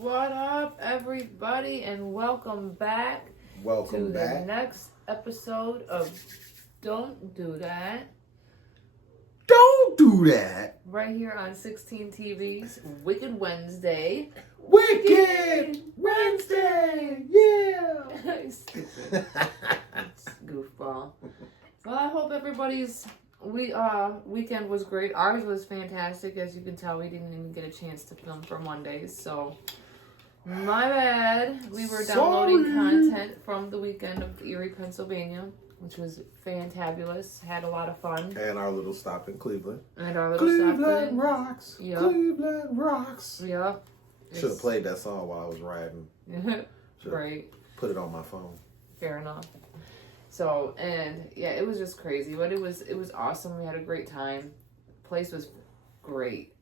What up, everybody, and welcome back to the next episode of Don't Do That. Don't do that. Right here on 16 TV's Wicked Wednesday. Wicked Wednesday, yeah. Stupid. Goofball. Well, I hope everybody's weekend was great. Ours was fantastic. As you can tell, we didn't even get a chance to film for Mondays, so my bad. We were downloading content from the weekend of Erie, Pennsylvania, which was fantabulous. Had a lot of fun. And our little stop in Cleveland. Cleveland rocks. Yep. Cleveland rocks. Yep. Should have played that song while I was riding. Right. Put it on my phone. Fair enough. So, and yeah, it was just crazy, but it was awesome. We had a great time. The place was great.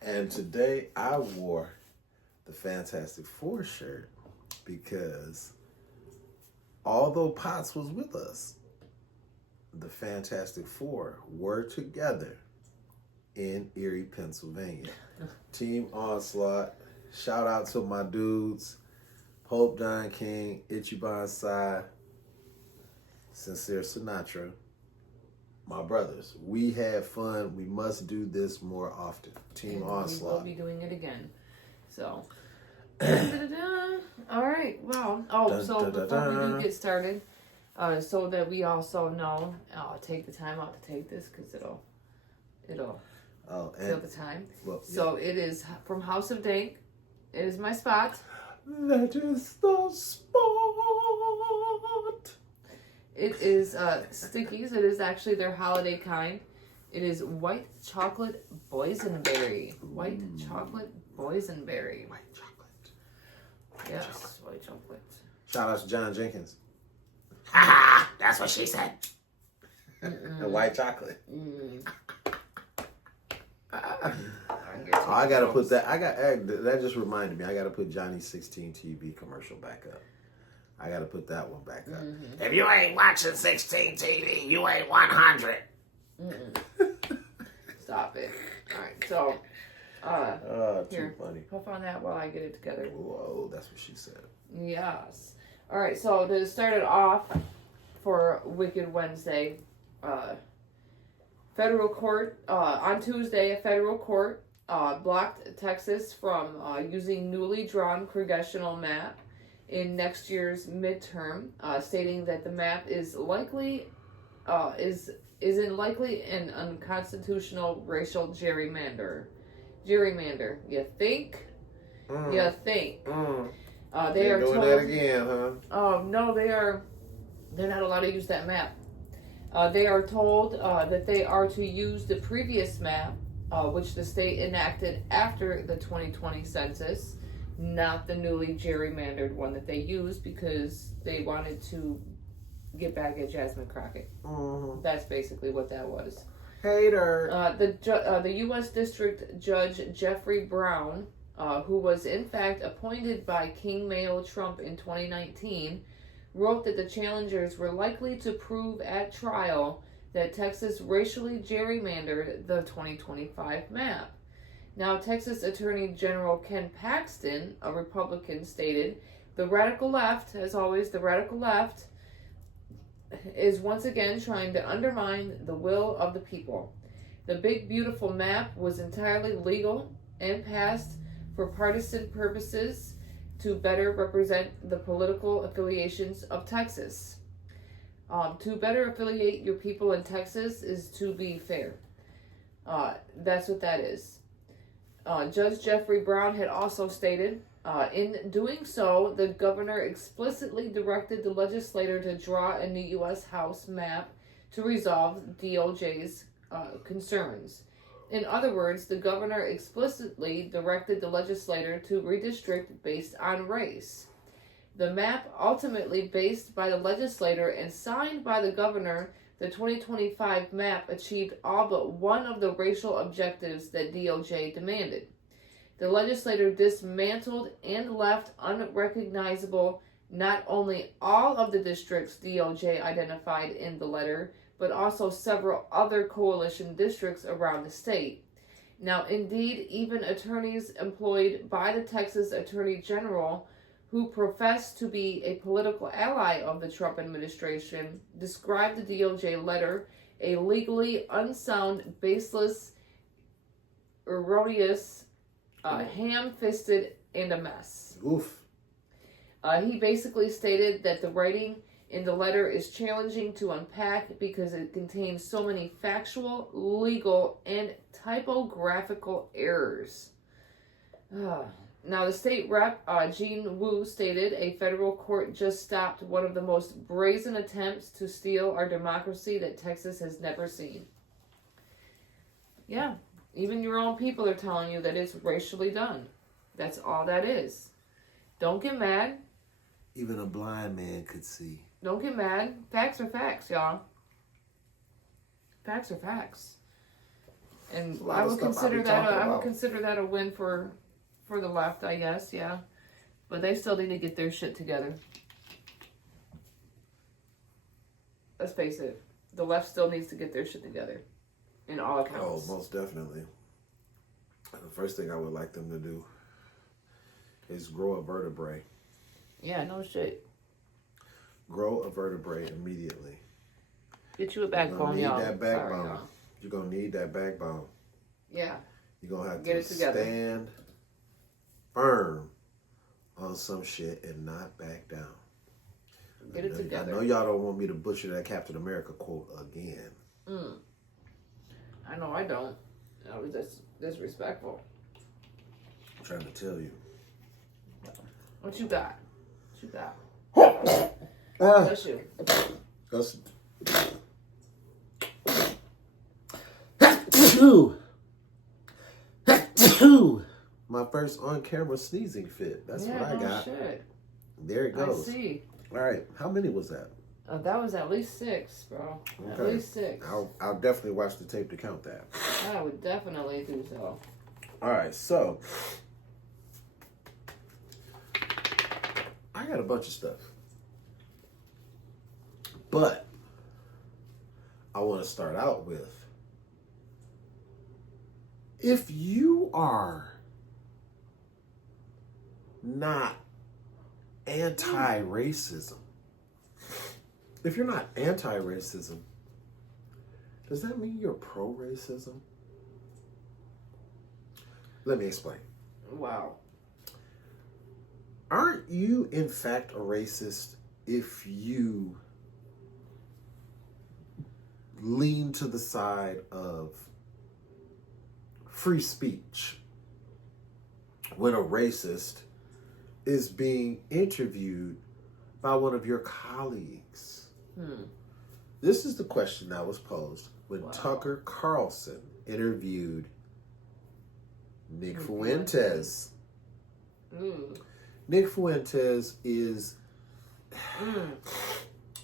And today I wore the Fantastic Four shirt because although Potts was with us, the Fantastic Four were together in Erie, Pennsylvania. Team Onslaught. Shout out to my dudes, Pope Don King, Ichiban Sai, Sincere Sinatra, my brothers. We had fun. We must do this more often. Team Onslaught. We will be doing it again. So, all right. Well, before we do get started, so that we also know, I'll take the time out to take this because it'll fill the time. Well, yeah. So it is from House of Dank. It is my spot. That is the spot. It is Stickies. It is actually their holiday kind. It is white chocolate boysenberry. White chocolate boysenberry. White chocolate. Yes, white chocolate. Shout out to John Jenkins. Ha! That's what she said. The white chocolate. I gotta put that. That just reminded me. I gotta put Johnny's 16 TV commercial back up. I gotta put that one back up. Mm-hmm. If you ain't watching 16 TV, you ain't 100. Stop it. All right, so too funny. Puff on that while I get it together. Whoa, that's what she said. Yes. All right, so to start it off for Wicked Wednesday, federal court on Tuesday, a federal court blocked Texas from using newly drawn congressional map in next year's midterm, stating that the map is likely an unconstitutional racial gerrymander. You think? You think? They are doing told, that again, huh? No, they're not allowed to use that map. They are told that they are to use the previous map, which the state enacted after the 2020 census, not the newly gerrymandered one that they used because they wanted to get back at Jasmine Crockett. That's basically what that was. Hater. The U.S. District Judge Jeffrey Brown, who was in fact appointed by King Mayo Trump in 2019, wrote that the challengers were likely to prove at trial that Texas racially gerrymandered the 2025 map. Now, Texas Attorney General Ken Paxton, a Republican, stated, "The radical left, as always, the radical left, is once again trying to undermine the will of the people. The big, beautiful map was entirely legal and passed for partisan purposes to better represent the political affiliations of Texas. To better affiliate your people in Texas is to be fair." That's what that is. Judge Jeffrey Brown had also stated, in doing so, the governor explicitly directed the legislator to draw a new U.S. House map to resolve DOJ's concerns. In other words, the governor explicitly directed the legislator to redistrict based on race. The map, ultimately based by the legislator and signed by the governor, the 2025 map achieved all but one of the racial objectives that DOJ demanded. The legislator dismantled and left unrecognizable not only all of the districts DOJ identified in the letter, but also several other coalition districts around the state. Now, indeed, even attorneys employed by the Texas Attorney General who profess to be a political ally of the Trump administration described the DOJ letter a legally unsound, baseless, erroneous, ham-fisted, and a mess. Oof. He basically stated that the writing in the letter is challenging to unpack because it contains so many factual, legal, and typographical errors. Now, the state rep, Jean Wu, stated a federal court just stopped one of the most brazen attempts to steal our democracy that Texas has never seen. Yeah, even your own people are telling you that it's racially done. That's all that is. Don't get mad. Even a blind man could see. Don't get mad. Facts are facts, y'all. Facts are facts. And I would consider that a win for the left, I guess, yeah. But they still need to get their shit together. Let's face it. The left still needs to get their shit together. In all accounts. Oh, most definitely. The first thing I would like them to do is grow a vertebrae. Yeah, no shit. Grow a vertebrae immediately. Get you a backbone, y'all. That backbone. Sorry, y'all. You're going to need that backbone. Yeah. You're going to have to stand firm on some shit and not back down. Get it together. I know y'all don't want me to butcher that Captain America quote again. I know I don't. That was disrespectful. I'm trying to tell you. What you got? Bless you. My first on-camera sneezing fit. That's what I got. Shit. There it goes. I see. All right. How many was that? That was at least 6, bro. Okay. At least 6. I'll definitely watch the tape to count that. I would definitely do so. All right. So, I got a bunch of stuff. But I want to start out with, if you are not anti-racism, if you're not anti-racism, does that mean you're pro-racism? Let me explain. Wow. Aren't you, in fact, a racist if you lean to the side of free speech when a racist is being interviewed by one of your colleagues? This is the question that was posed when Tucker Carlson interviewed Nick Fuentes. Nick Fuentes is,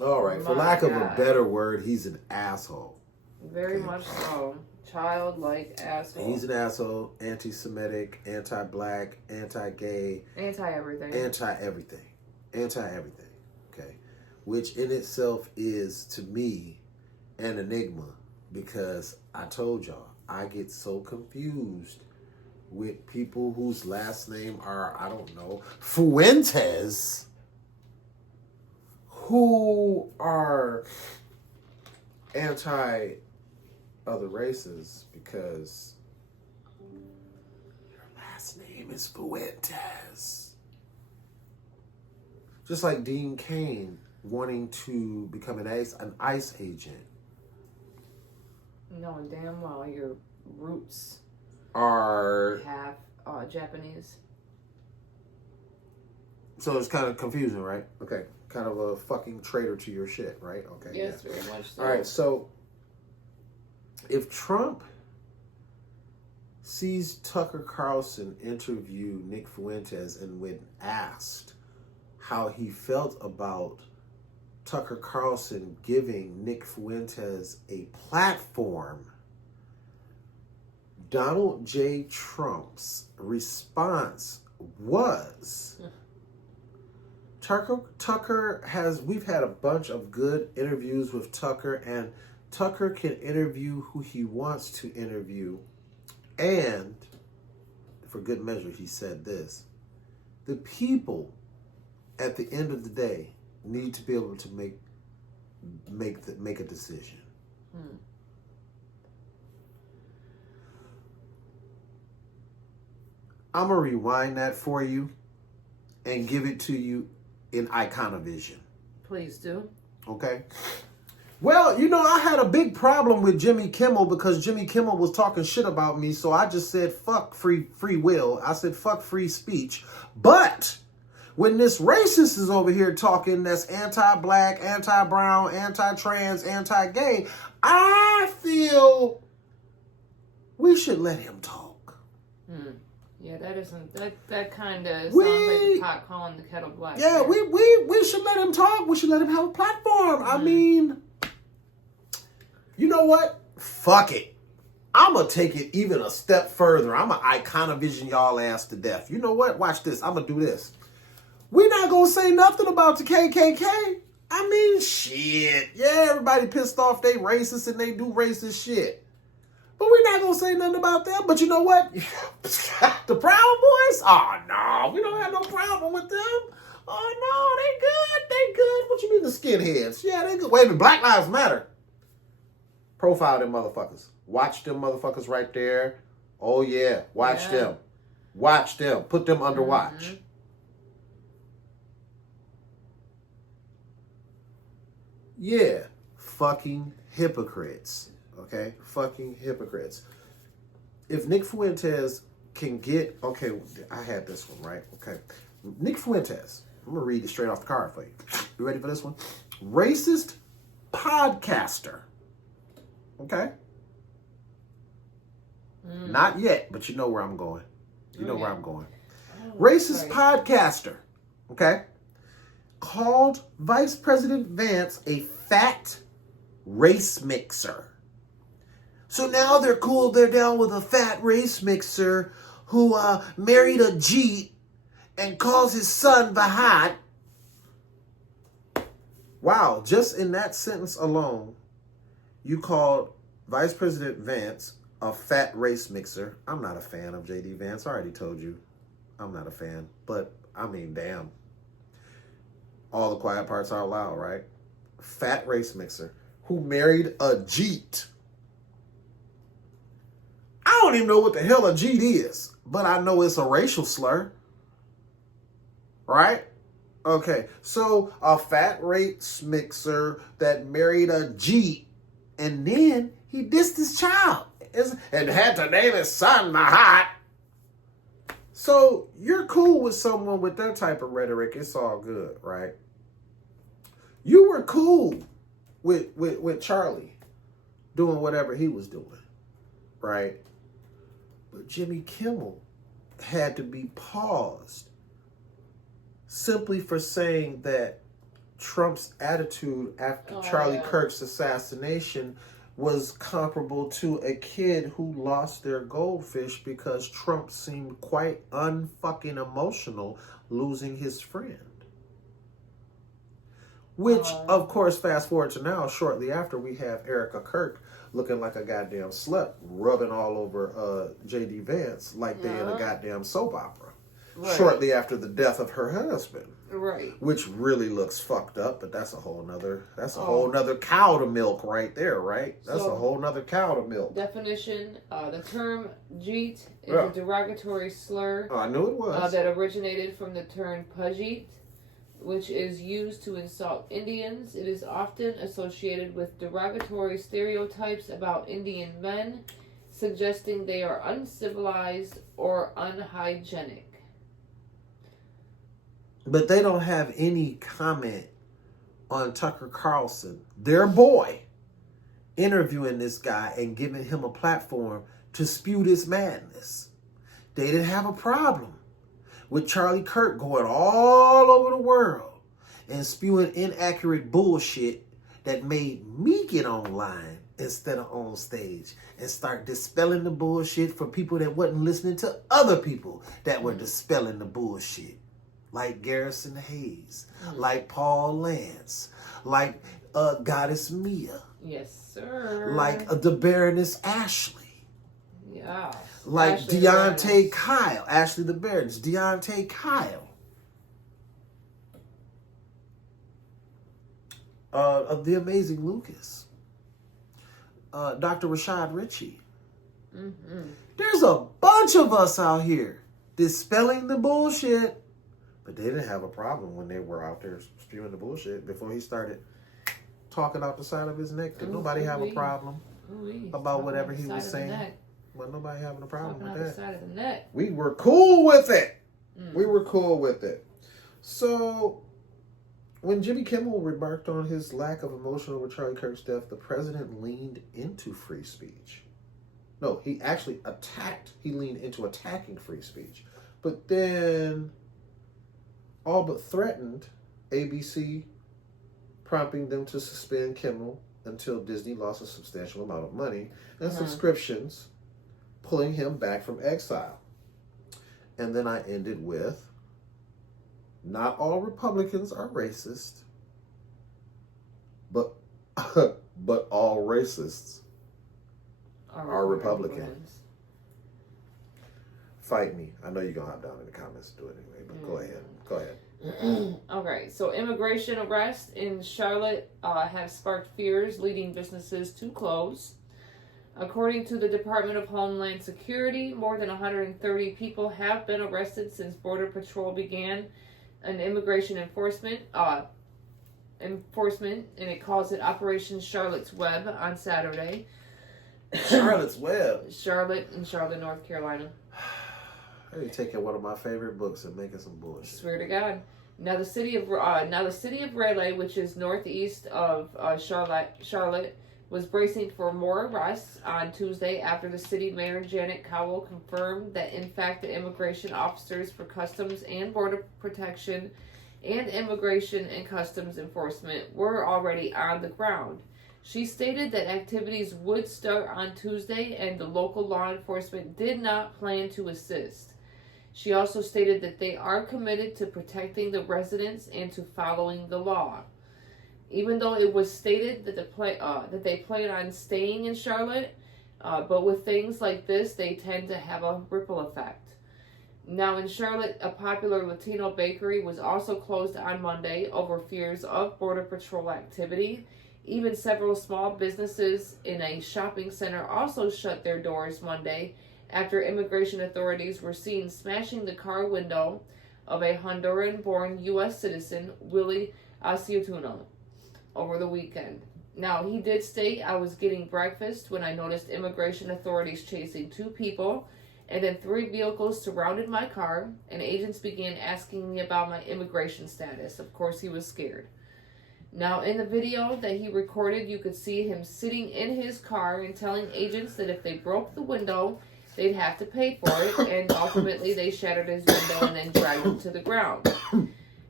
all right, for lack of a better word, he's an asshole. Very much so. Childlike asshole. He's an asshole, anti-Semitic, anti-black, anti-gay. Anti-everything. Anti-everything. Okay. Which in itself is, to me, an enigma. Because I told y'all, I get so confused with people whose last name are, I don't know, Fuentes, who are anti other races because your last name is Fuentes. Just like Dean Cain wanting to become an ICE agent. Knowing damn well your roots are half Japanese. So it's kind of confusing, right? Okay. Kind of a fucking traitor to your shit, right? Okay. Yes, yeah. Very much so. All right, so if Trump sees Tucker Carlson interview Nick Fuentes and when asked how he felt about Tucker Carlson giving Nick Fuentes a platform, Donald J. Trump's response was, we've had a bunch of good interviews with Tucker, and Tucker can interview who he wants to interview. And for good measure, he said this: the people, at the end of the day, need to be able to make a decision. I'm gonna rewind that for you and give it to you in Iconovision. Please do. Okay. Well, you know, I had a big problem with Jimmy Kimmel because Jimmy Kimmel was talking shit about me, so I just said fuck free will. I said fuck free speech. But when this racist is over here talking that's anti-black, anti-brown, anti-trans, anti-gay, I feel we should let him talk. Yeah, that kind of sounds like the pot calling the kettle black. Yeah, we should let him talk. We should let him have a platform. I mean, you know what? Fuck it. I'm going to take it even a step further. I'm going to Iconovision y'all ass to death. You know what? Watch this. I'm going to do this. We're not going to say nothing about the KKK. I mean, shit. Yeah, everybody pissed off they racist and they do racist shit. But we're not going to say nothing about them. But you know what? The Proud Boys? Oh, no. We don't have no problem with them. Oh, no. They good. They good. What you mean the skinheads? Yeah, they good. Wait a minute. Black Lives Matter. Profile them motherfuckers. Watch them motherfuckers right there. Oh, yeah. Watch them. Watch them. Put them under watch. Yeah. Fucking hypocrites. Okay? Fucking hypocrites. If Nick Fuentes can get... Okay, I had this one, right? Okay. Nick Fuentes. I'm going to read it straight off the card for you. You ready for this one? Racist podcaster. Okay? Not yet, but you know where I'm going. You know where I'm going. Racist podcaster. Okay? Called Vice President Vance a fat race mixer. So now they're cool. They're down with a fat race mixer who married a Jeep and calls his son Vahad. Wow, just in that sentence alone, you called Vice President Vance a fat race mixer. I'm not a fan of J.D. Vance. I already told you I'm not a fan. But, I mean, damn. All the quiet parts are loud, right? Fat race mixer who married a Jeet. I don't even know what the hell a Jeet is, but I know it's a racial slur. Right? Okay, so a fat race mixer that married a Jeet, and then he dissed his child and had to name his son Mahat. So you're cool with someone with that type of rhetoric. It's all good, right? You were cool with Charlie doing whatever he was doing, right? But Jimmy Kimmel had to be paused simply for saying that Trump's attitude after Charlie Kirk's assassination was comparable to a kid who lost their goldfish because Trump seemed quite unfucking emotional losing his friend. Which, of course, fast forward to now, shortly after, we have Erica Kirk looking like a goddamn slut, rubbing all over J.D. Vance like they in a goddamn soap opera. Right. Shortly after the death of her husband. Right. Which really looks fucked up, but that's a whole nother cow to milk right there, right? That's a whole nother cow to milk. Definition, the term Jeet is a derogatory slur. Oh, I knew it was. That originated from the term Pajit, which is used to insult Indians. It is often associated with derogatory stereotypes about Indian men, suggesting they are uncivilized or unhygienic. But they don't have any comment on Tucker Carlson, their boy, interviewing this guy and giving him a platform to spew this madness. They didn't have a problem with Charlie Kirk going all over the world and spewing inaccurate bullshit that made me get online instead of on stage and start dispelling the bullshit for people that wasn't listening to other people that were dispelling the bullshit. Like Garrison Hayes, like Paul Lance, like Goddess Mia. Yes, sir. Like the Baroness Ashley. Yeah. Like Ashley Deontay Kyle. Ashley the Baroness. Deontay Kyle. Of The Amazing Lucas. Dr. Rashad Ritchie. Mm-hmm. There's a bunch of us out here dispelling the bullshit. But they didn't have a problem when they were out there spewing the bullshit before he started talking out the side of his neck. Did nobody have a problem about whatever he was saying? Well, nobody having a problem with that. The side of the neck. We were cool with it. We were cool with it. So, when Jimmy Kimmel remarked on his lack of emotion over Charlie Kirk's death, the president leaned into free speech. No, he actually leaned into attacking free speech. But then all but threatened ABC, prompting them to suspend Kimmel until Disney lost a substantial amount of money and subscriptions, pulling him back from exile. And then I ended with, not all Republicans are racist, but all racists are Republican. Fight me. I know you're going to hop down in the comments to do it anyway, but go ahead. Okay, so immigration arrests in Charlotte have sparked fears, leading businesses to close. According to the Department of Homeland Security, more than 130 people have been arrested since Border Patrol began an immigration enforcement, and it calls it Operation Charlotte's Web on Saturday. Charlotte's Web? Charlotte, North Carolina. You're taking one of my favorite books and making some bullshit. Swear to God. Now the city of Raleigh, which is northeast of Charlotte, was bracing for more arrests on Tuesday after the city mayor Janet Cowell confirmed that in fact the immigration officers for Customs and Border Protection and Immigration and Customs Enforcement were already on the ground. She stated that activities would start on Tuesday and the local law enforcement did not plan to assist. She also stated that they are committed to protecting the residents and to following the law. Even though it was stated that they plan on staying in Charlotte, but with things like this, they tend to have a ripple effect. Now in Charlotte, a popular Latino bakery was also closed on Monday over fears of Border Patrol activity. Even several small businesses in a shopping center also shut their doors Monday after immigration authorities were seen smashing the car window of a Honduran-born U.S. citizen, Willie Asiutuno, over the weekend. Now, he did state, I was getting breakfast when I noticed immigration authorities chasing two people, and then 3 vehicles surrounded my car, and agents began asking me about my immigration status. Of course, he was scared. Now, in the video that he recorded, you could see him sitting in his car and telling agents that if they broke the window, they'd have to pay for it, and ultimately they shattered his window and then dragged him to the ground.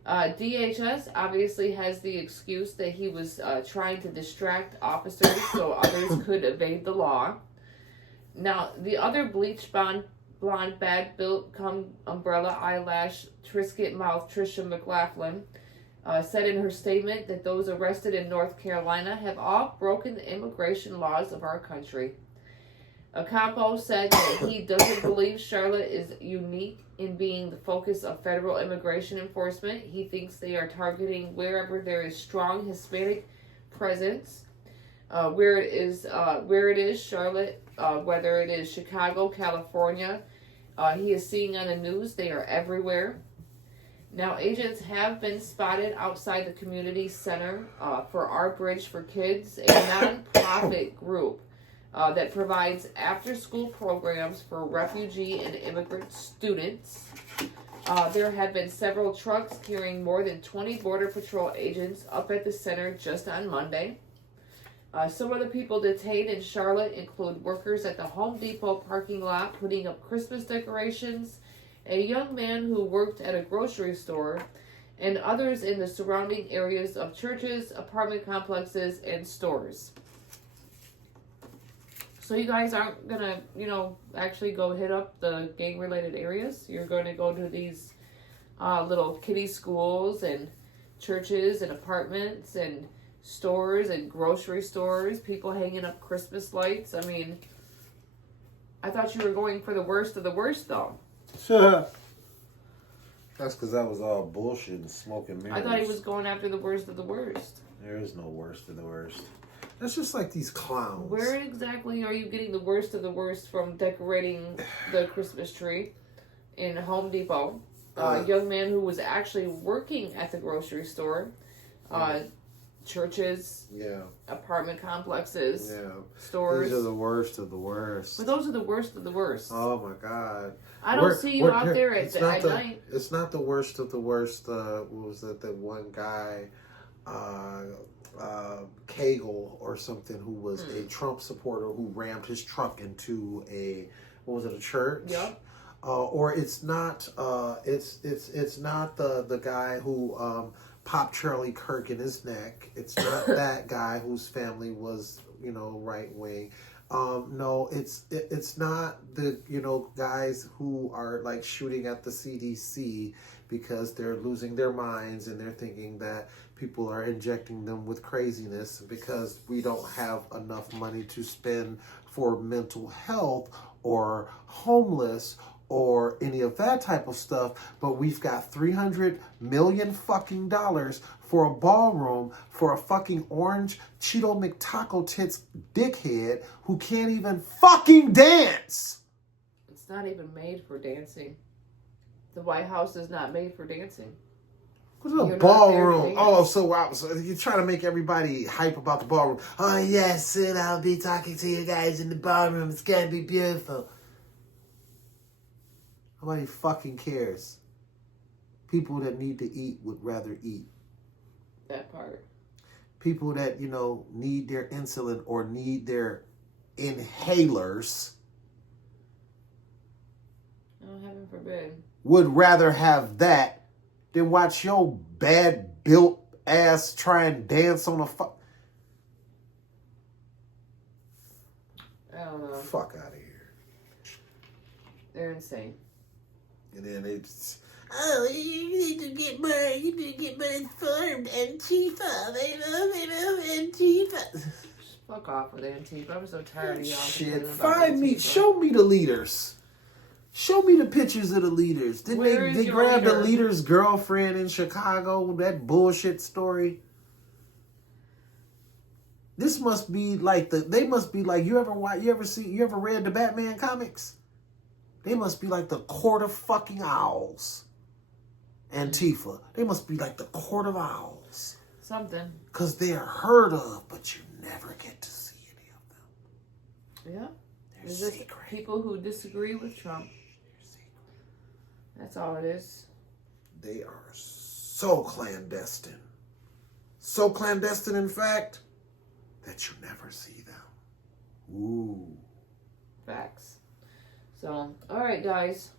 DHS obviously has the excuse that he was trying to distract officers so others could evade the law. Now, the other bleach blonde, bad-built, umbrella eyelash, Trisket mouth Trisha McLaughlin said in her statement that those arrested in North Carolina have all broken the immigration laws of our country. Ocampo said that he doesn't believe Charlotte is unique in being the focus of federal immigration enforcement. He thinks they are targeting wherever there is strong Hispanic presence. Where it is Charlotte, whether it is Chicago, California, he is seeing on the news they are everywhere. Now, agents have been spotted outside the community center for Our Bridge for Kids, a nonprofit group that provides after-school programs for refugee and immigrant students. There have been several trucks carrying more than 20 Border Patrol agents up at the center just on Monday. Some of the people detained in Charlotte include workers at the Home Depot parking lot putting up Christmas decorations, a young man who worked at a grocery store, and others in the surrounding areas of churches, apartment complexes, and stores. So you guys aren't going to, actually go hit up the gang-related areas. You're going to go to these little kiddie schools and churches and apartments and stores and grocery stores, people hanging up Christmas lights. I mean, I thought you were going for the worst of the worst, though. That's because that was all bullshit and smoke and mirrors. I thought he was going after the worst of the worst. There is no worst of the worst. That's just like these clowns. Where exactly are you getting the worst of the worst from decorating the Christmas tree in Home Depot? A young man who was actually working at the grocery store, churches, apartment complexes, stores. These are the worst of the worst. But those are the worst of the worst. Oh my God. I don't see you out there at night. It's not the worst of the worst. What was that? That one guy, Cagle or something, who was a Trump supporter who rammed his truck into a church? Yep. Or it's not. It's not the guy who popped Charlie Kirk in his neck. It's not that guy whose family was right wing. No, it's not the guys who are like shooting at the CDC because they're losing their minds and they're thinking that people are injecting them with craziness because we don't have enough money to spend for mental health or homeless or any of that type of stuff, but we've got $300 million fucking dollars for a ballroom for a fucking orange Cheeto McTaco tits dickhead who can't even fucking dance. It's not even made for dancing. The White House is not made for dancing. What's a ballroom? Oh, so you're trying to make everybody hype about the ballroom. Oh, yes, soon I'll be talking to you guys in the ballroom. It's going to be beautiful. Nobody fucking cares. People that need to eat would rather eat. That part. People that, need their insulin or need their inhalers. Oh, heaven forbid. Would rather have that than watch your bad built ass try and dance on a I don't know. Fuck out of here. They're insane. And then it's, you need to get money formed, Antifa. They love Antifa. Fuck off with Antifa. I'm so tired of y'all. Shit, show me the leaders. Show me the pictures of the leaders. Didn't they grab the leader's girlfriend in Chicago? That bullshit story. This must be like they must be like, you ever read the Batman comics? They must be like the Court of fucking Owls. Antifa. They must be like the Court of Owls. Something. Because they are heard of, but you never get to see any of them. Yeah. They're It's just secret. people who disagree with Trump. That's all it is. They are so clandestine. So clandestine, in fact, that you never see them. Ooh. Facts. So, all right, guys.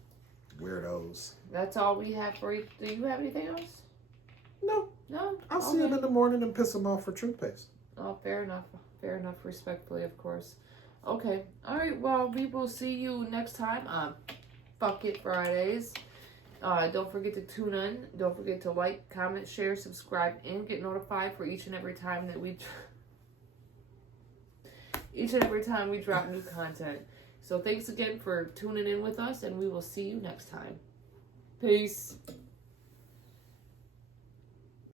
Weirdos. That's all we have for you. Do you have anything else? No. No? I'll see them in the morning and piss them off for toothpaste. Oh, fair enough. Fair enough, respectfully, of course. Okay. All right, well, we will see you next time on Fuck It Fridays. Don't forget to tune in. Don't forget to like, comment, share, subscribe, and get notified for each and every time that we drop new content. So thanks again for tuning in with us, and we will see you next time. Peace.